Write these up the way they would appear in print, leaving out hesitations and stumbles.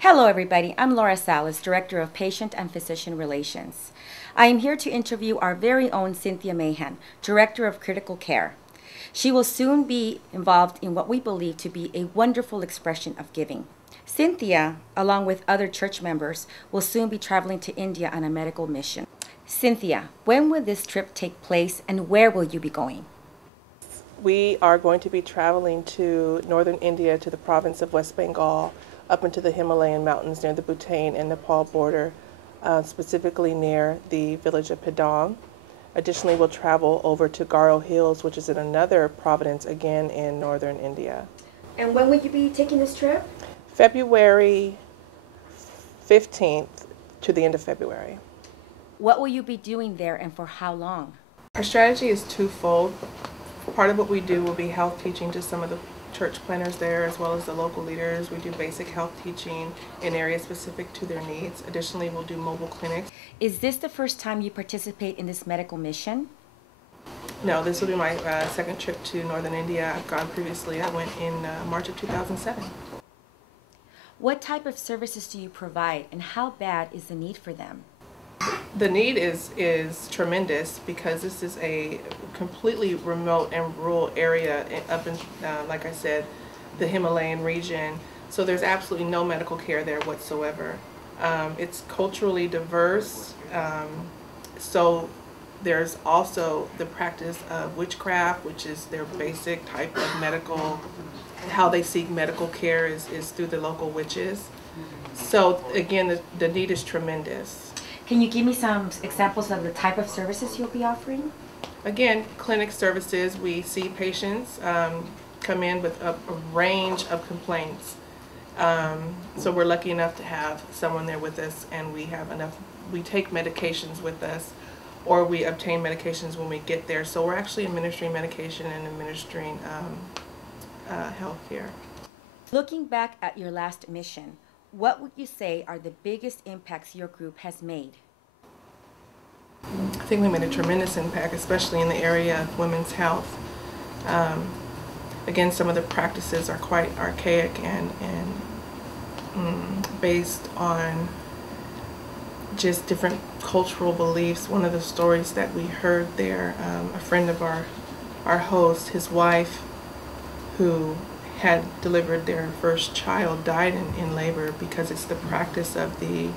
Hello everybody, I'm Laura Salas, Director of Patient and Physician Relations. I am here to interview our very own Cynthia Mayhan, Director of Critical Care. She will soon be involved in what we believe to be a wonderful expression of giving. Cynthia, along with other church members, will soon be traveling to India on a medical mission. Cynthia, when will this trip take place and where will you be going? We are going to be traveling to northern India, to the province of West Bengal, up into the Himalayan mountains near the Bhutan and Nepal border, specifically near the village of Padang. Additionally, we'll travel over to Garo Hills, which is in another province, again in northern India. And when will you be taking this trip? February 15th to the end of February. What will you be doing there and for how long? Our strategy is twofold. Part of what we do will be health teaching to some of the church planners there, as well as the local leaders. We do basic health teaching in areas specific to their needs. Additionally, we'll do mobile clinics. Is this the first time you participate in this medical mission? No, this will be my second trip to northern India. I've gone previously. I went in March of 2007. What type of services do you provide and how bad is the need for them? The need is tremendous because this is a completely remote and rural area up in, like I said, the Himalayan region. So there's absolutely no medical care there whatsoever. It's culturally diverse. So there's also the practice of witchcraft, which is their basic type of medical, how they seek medical care is through the local witches. So again, the need is tremendous. Can you give me some examples of the type of services you'll be offering? Again, clinic services. We see patients come in with a range of complaints. So we're lucky enough to have someone there with us, and we have enough. We take medications with us, or we obtain medications when we get there. So we're actually administering medication and administering health care. Looking back at your last mission, what would you say are the biggest impacts your group has made? I think we made a tremendous impact, especially in the area of women's health. Again, some of the practices are quite archaic and based on just different cultural beliefs. One of the stories that we heard there, a friend of our host, his wife, who had delivered their first child, died in labor because it's the practice of the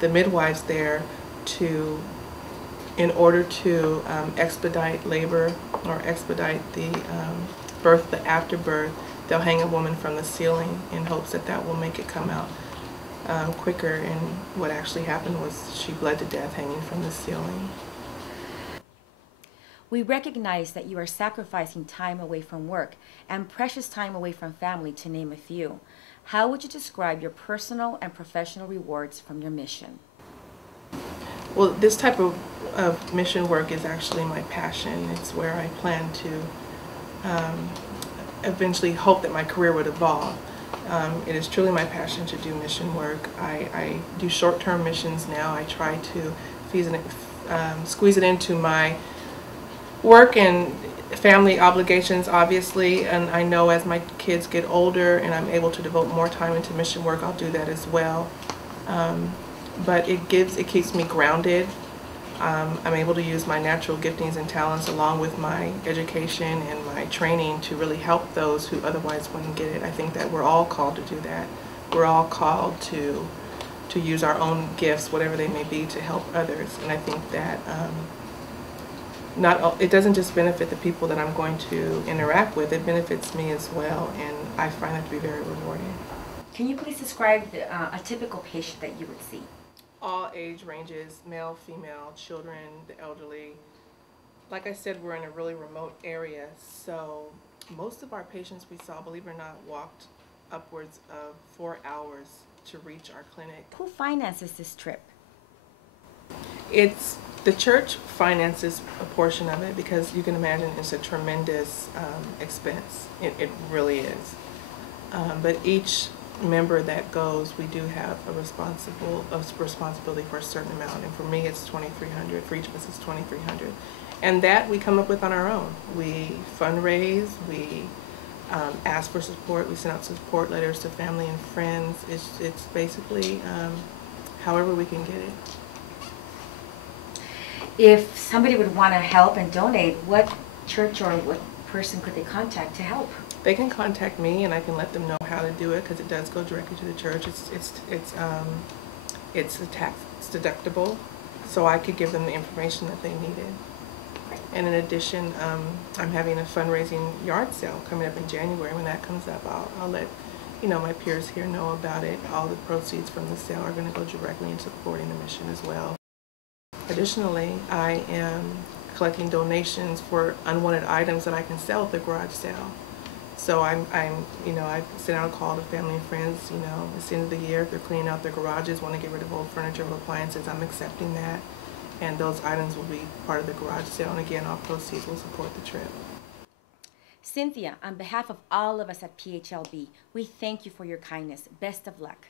midwives there to, in order to expedite labor or expedite the birth, the afterbirth, they'll hang a woman from the ceiling in hopes that that will make it come out quicker. And what actually happened was she bled to death hanging from the ceiling. We recognize that you are sacrificing time away from work and precious time away from family, to name a few. How would you describe your personal and professional rewards from your mission? Well, this type of mission work is actually my passion. It's where I plan to eventually hope that my career would evolve. It is truly my passion to do mission work. I do short-term missions now. I try to squeeze it into my work and family obligations, obviously, and I know as my kids get older and I'm able to devote more time into mission work, I'll do that as well. But it keeps me grounded. I'm able to use my natural giftings and talents along with my education and my training to really help those who otherwise wouldn't get it. I think that we're all called to do that. We're all called to use our own gifts, whatever they may be, to help others. And I think that it doesn't just benefit the people that I'm going to interact with, it benefits me as well, and I find it to be very rewarding. Can you please describe a typical patient that you would see? All age ranges, male, female, children, the elderly. Like I said, we're in a really remote area, so most of our patients we saw, believe it or not, walked upwards of 4 hours to reach our clinic. Who finances this trip? The church finances a portion of it because you can imagine it's a tremendous expense. It really is. But each member that goes, we do have a responsibility for a certain amount. And for me, it's $2,300. For each of us, it's $2,300. And that we come up with on our own. We fundraise, we ask for support. We send out support letters to family and friends. It's basically however we can get it. If somebody would want to help and donate, what church or what person could they contact to help? They can contact me, and I can let them know how to do it, because it does go directly to the church. It's tax deductible, so I could give them the information that they needed. And in addition, I'm having a fundraising yard sale coming up in January. When that comes up, I'll let my peers here know about it. All the proceeds from the sale are going to go directly in supporting the mission as well. Additionally, I am collecting donations for unwanted items that I can sell at the garage sale. So I sent out a call to family and friends, at the end of the year, if they're cleaning out their garages, want to get rid of old furniture or appliances, I'm accepting that. And those items will be part of the garage sale. And again, all proceeds will support the trip. Cynthia, on behalf of all of us at PHLB, we thank you for your kindness. Best of luck.